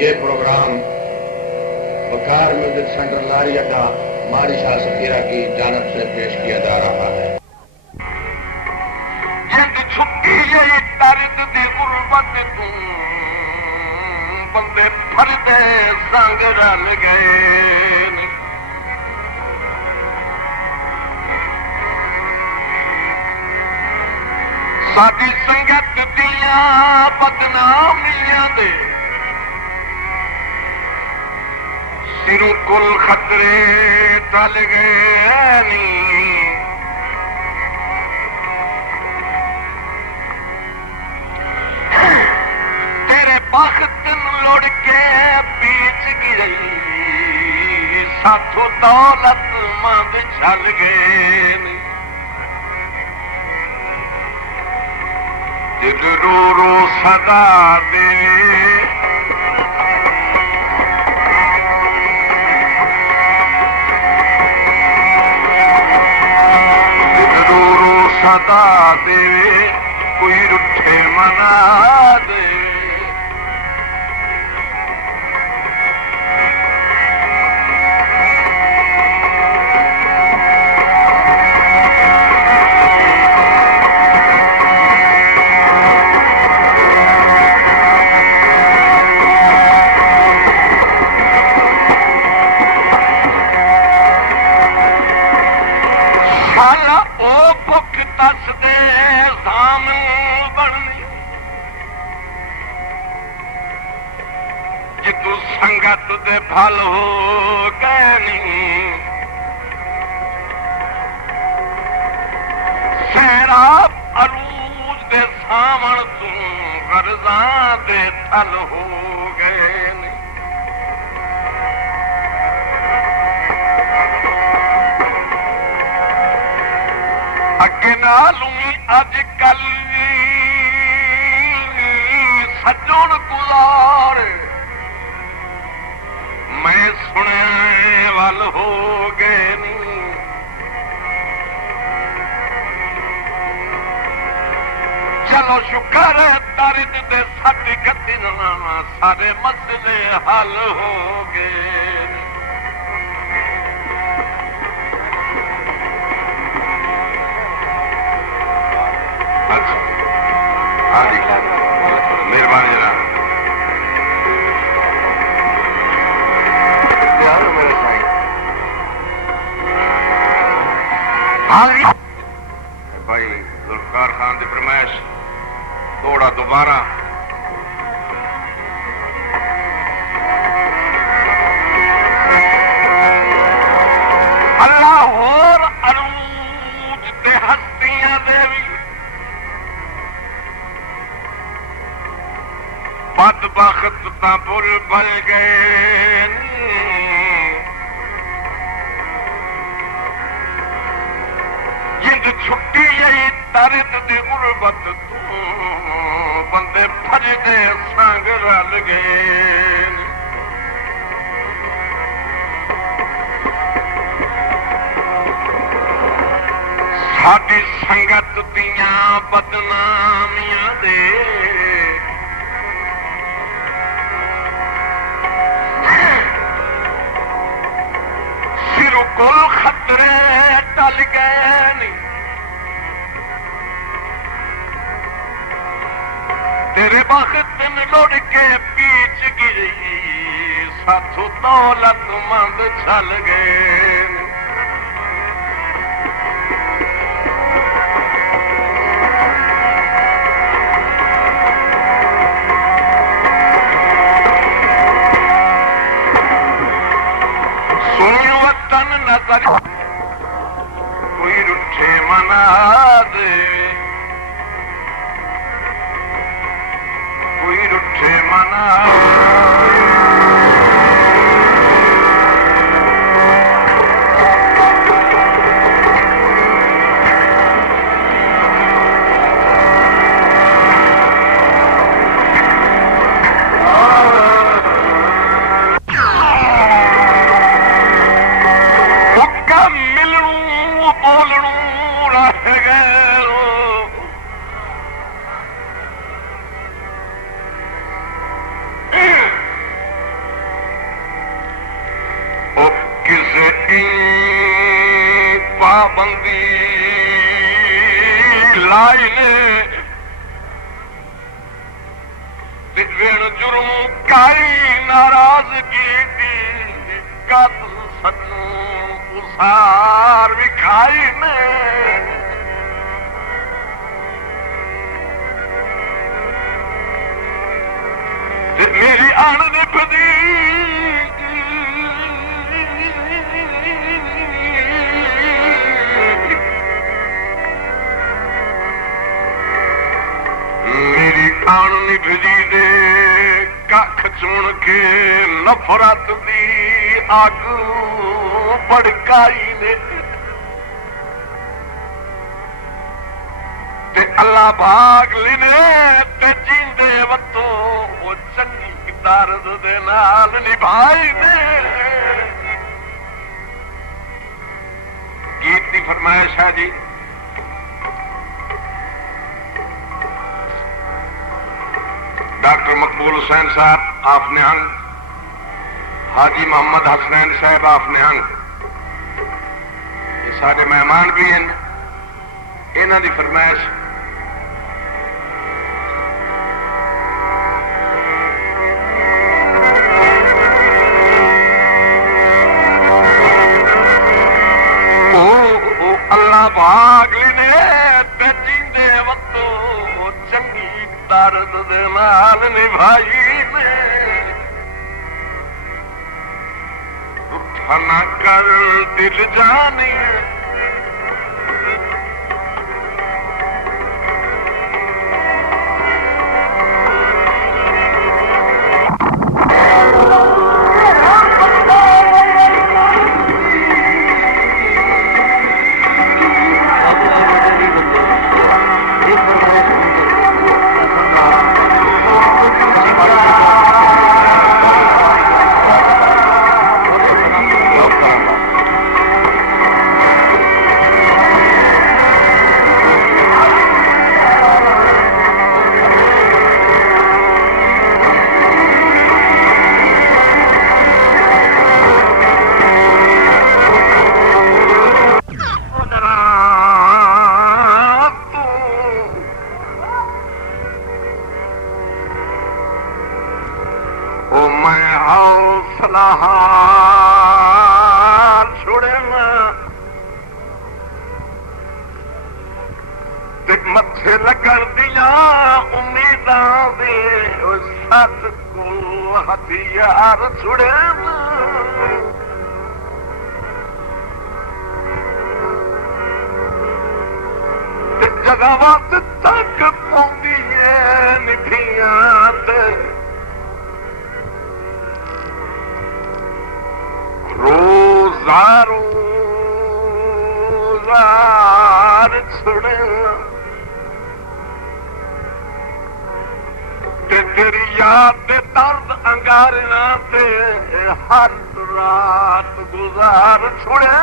ये प्रोग्राम वकार music centre Lariya का मारी शाह सफीरा की जानब से पेश किया जा रहा है। छुट्टी दर्द दे गुरबत तू बंदे फरदे संग रल गए। साडी संगत दिया बदनामियां दे सिरों कुल खतरे टल गए नी। तेरे बख्त लुड़ के बीच गिरई साथों दौलत मंद छल गए नी। दिल रो रो सदा दे सदा दे कोई रुठे मना दे। दसदे सामन बननी जितू संगत दे फल हो गए नी। सैराब अरूज दे सामन तू गर्जा दे थल हो गए नी। अगे नालूं अज कल सजन गुजार मैं सुने वाल हो गए नी। चलो शुक्र है दर्द दे सट गतिना सारे मसले हल हो गए। मेहरबानी जरा मेरे साईं भाई जुल्फकार खान की फरमाइश दौड़ा दोबारा। अल्लाह होर अरूज ते हस्तियां देवी बदबख्त ता बुल बल गए। जिंद छुट्टी यही दर्द दी गुरबत तू बंदे फजदे संग रल गए। साडी संगत दियां बदनामियां दे कुल खतरे टल गए नी। तेरे बख्त लुड़ के बीच गिरी साथों दौलत मंद छल गए नी। नजर कोई रुठे मना दे कोई रुठे मना मिलनू बोलनू रह गए। बंदी लाई ने वेण जुर्म काई नाराजगी दी कद सचू उसार विखाई ने मेरी अण निभदी मेरी अण निभदी दे कख चुन के नफरत दी अग भड़काई ने ते अल्लाह भाग लिने ते जींदे वतो वो चंगी दर्द दे नाल निभाई ने। गीत की फरमाइश है जी। डॉक्टर मकबूल हुसैन साहब आप निहंग, हाजी मोहम्मद हसनैन साहब आप निहंग, ये सारे मेहमान भी हैं। इन्हां दी फरमाइश भाग लिने ते जींदे वतो चंगी दर्द दे नाल निभाई ने। रुठा ना कर दिल जानी मथे लगन दिया उम्मीदां दे सच को हथियार छुड़े जगावत तक पौंदी निभियां ते रोज़ार छुड़े तेरी याद दे दर्द अंगारियां ते हर रात गुजार छुड़े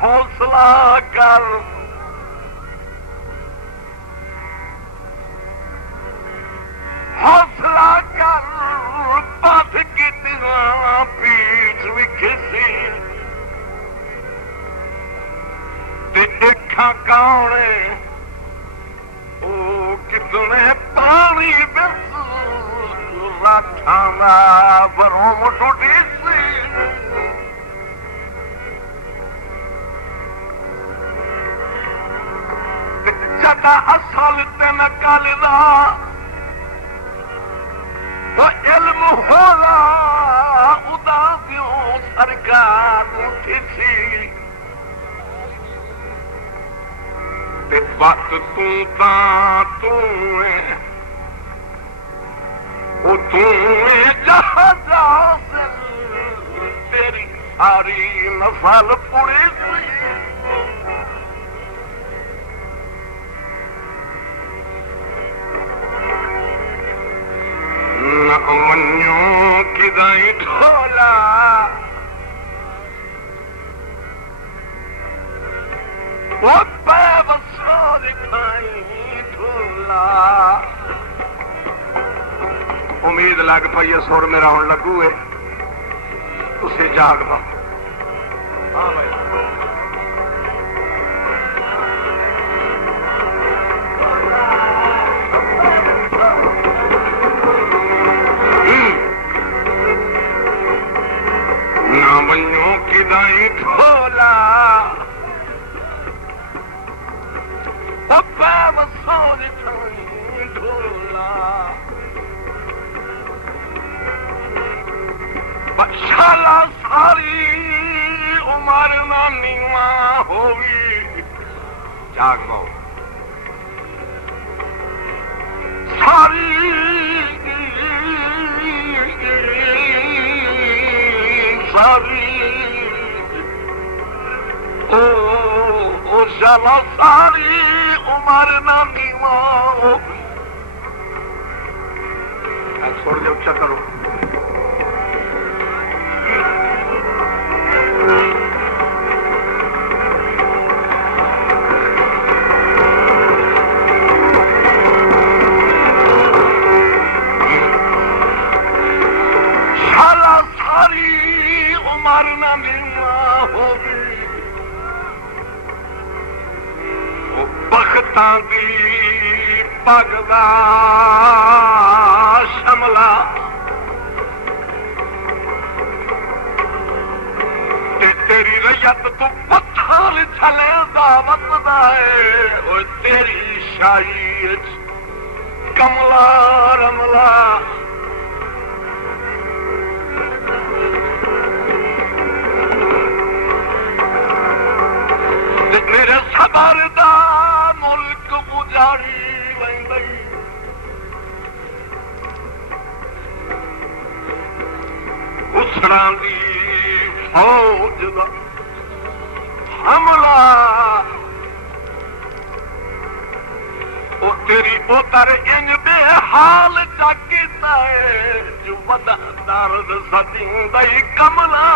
हौसला कर हौसला कर पथ की पीठ विखसी ते एखा काने ओ कितने पानी बिच राखाना बरोम टूटी सी जदा असल तेन कलदा तो इल्म होला उदा दियो सरकार उठी सी ते बात तू ता तू ओ तू जहाजा तेरी सारी नफल पुरी सी न वञो किदाई ढोला वो बेवसो दिखाई ढोला उम्मीद लग पई है सुर मेरा हुण लगू है तुसी जाग पाओ। हाँ भाई किदाई ढोला बेवसो दिखाई ढोला बशाला सारी उमर ना नीवा होवी जाग पाओ सारी सारी ओ शाला सारी उमर ना नीवा छोड़ दे उच्चा करो शाला सारी उमर ना नीवा होगी बख्तां दी पग दा शमला ते तेरी रैयत तू पत्थर छले दा वतदा है ओ तेरी शाही कमला रमला मेरे सबर दा मुल्क उजाड़ी लैंदई उसड़ा दी फौज दा हमला ओ तेरी पोतर इंज बेहाल जागीता है जो वदा दर्द सदींदई कमला